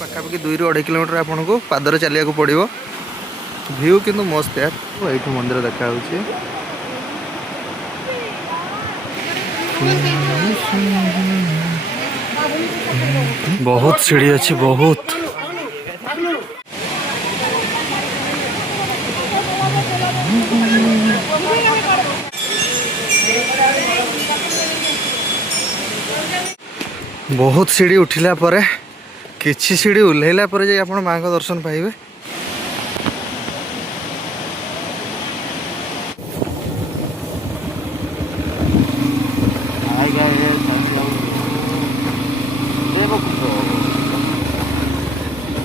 पाखापाखि 2 ରୁ 2.5 किलोमीटर आपन को पादर चलिया को पड़ो। व्यू किंतु मस्त यार। ये मंदिर देखा बहुत सीढ़ी अच्छी बहुत। बहुत सीढ़ी उठिला परे किछि सीढ़ी उल्हेला परे जे आपण मां को दर्शन पाइबे।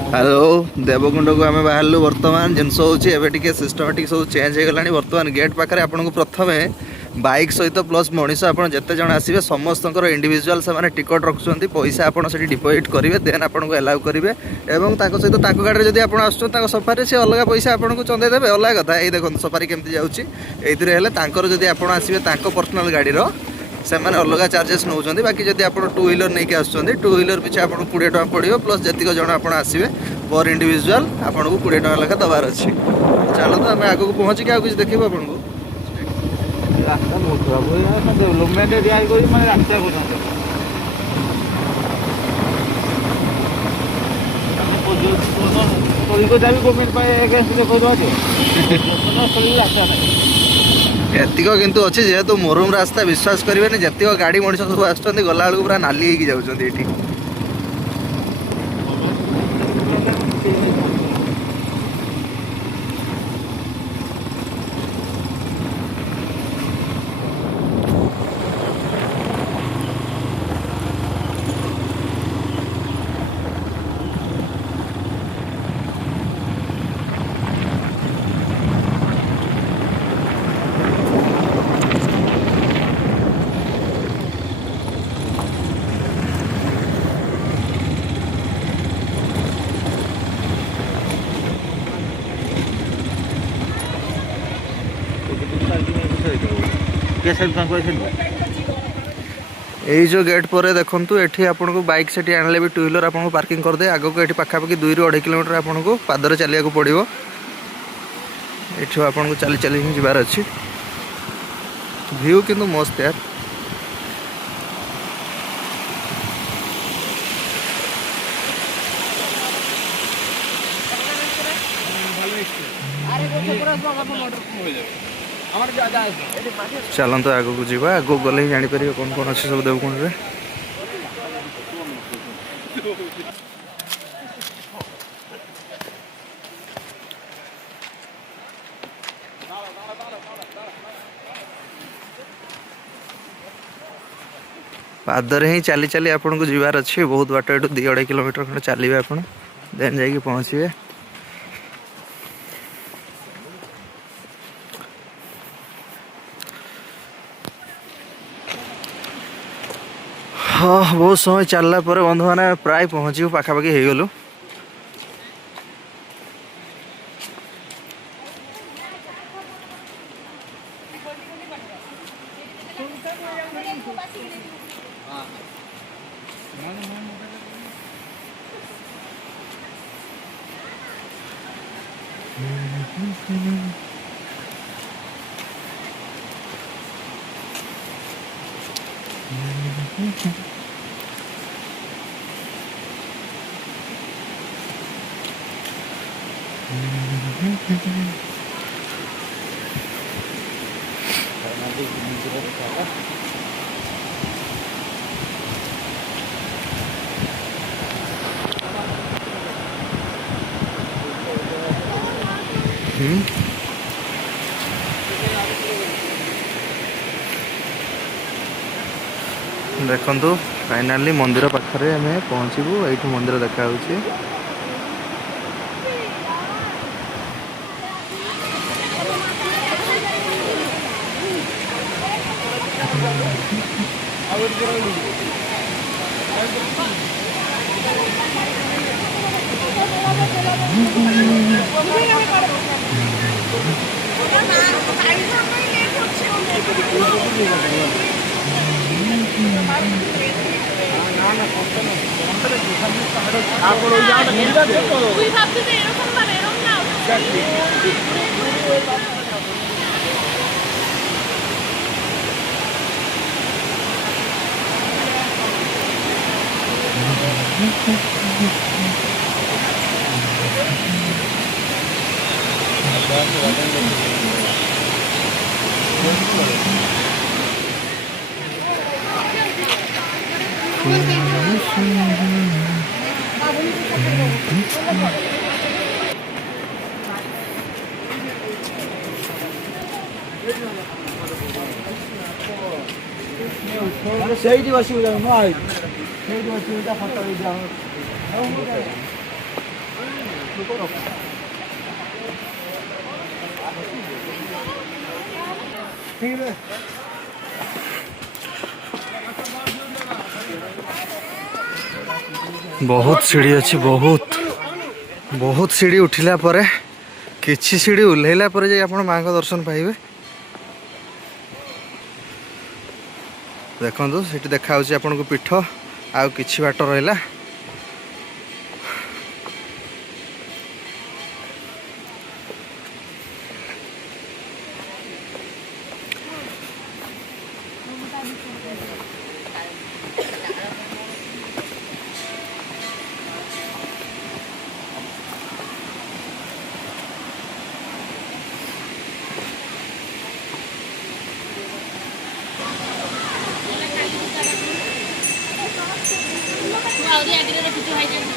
हेलो देवकुंड को आम बाहर बर्तमान जिनस होटे सिस्टमेटिक सब चेंज हो गलानी। बर्तमान गेट पाखे आपको प्रथम बाइक सहित प्लस मनीष आप जिते जन आसवे समस्त इंडिविजुअल से टिकट रखुच्च पैसा आपड़ से डिपोजिट करेंगे देन आपको एलाउ करेंगे और सहित गाड़ी जब आप आस सफारी से अलग पैसा आपको चंदेदेवे अलग कथा। ये देखो सफारी केमती जाऊँगी जब आप आसवे पर्सनाल गाड़ी से अलग चार्जेस नौ। बाकी जब आप 2 व्हीलर नहीं आसुँच 2 व्हीलर पिछे आपको 20 टका पड़ो प्लस जी जन आप आसवे पर इंडिविजुअल आपको 20 टका लेखा दबार अच्छी। चलो तो आम आग को पहुँचिक आगे देखो आपको रास्ता बहुत खराब डेवलपमेंट एरिया मैं रास्ता एतिक किंतु अच्छे जेहेतु मोरम रास्ता विश्वास करेंगे जितक गाड़ी मनीष सब आसुँच गला बेलू पूरा नाली होगी जाऊँगी। यही जो गेट पर देखूँ ये आपन को बाइक से आनले भी 2 व्हीलर आपको पार्किंग कर दे। आगो को ये पाखापाखि 2 ରୁ 2.5 किलोमीटर आपन को पादर चलिया को पड़ो। ये आपन को चली चली ही जबार अच्छी। व्यू किंतु मस्त यार। चलते आग को जीवा आग गले ही जापर कौन कौन अच्छे सब देवकुंड रे। पादर ही चली चली आपन को जीवार अच्छे बहुत बाट एटू 2-2.5 किलोमीटर खंड चलिए आपन देन जाइए पहुँचे। हाँ बहुत समय चलला पर बंधु मैंने प्राय पहुँची पाखापाखि हो गलु। देखु फाइनाली मंदिर पाखे आम पहुँचू। ये मंदिर देखा তুই ভাবছিস যে এরকম না এরকম না ସେଇଠି ବସିବୁ ଯାଉନୁ ସେଇଠି ବସିବୁ ତା ଫଟୋ बहुत सीढ़ी अच्छी बहुत सीढ़ी उठिला परे किछि सीढ़ी ओह्लैला परे जे आपण माँ का दर्शन पाइबे देखो सीटी देखा आपन को पीठ आउ किछि बाट रहिला ଆହୁରି ଆଗରେ ରଖିଛୁ ହାଇଜେନ୍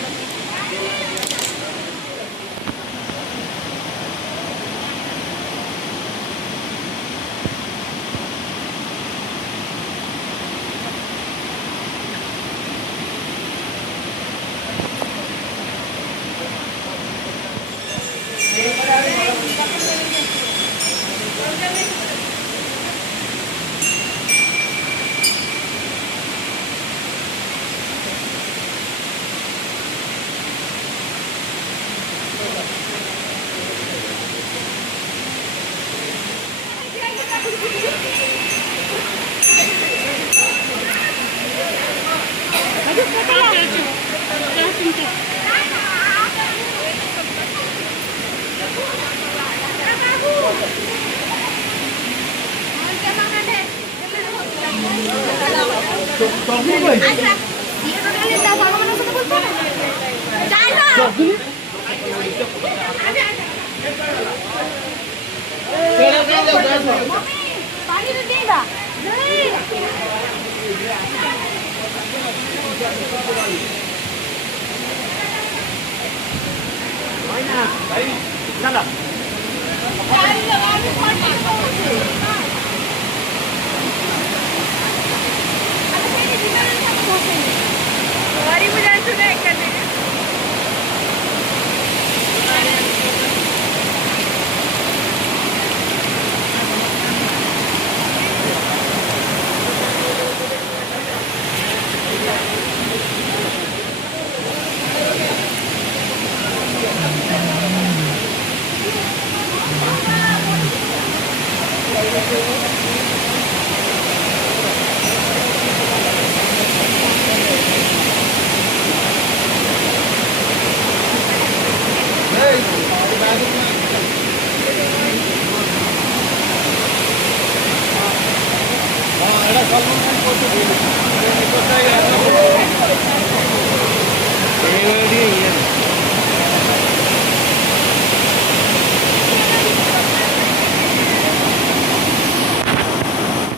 ହଁ ଏଇଟା ସବୁ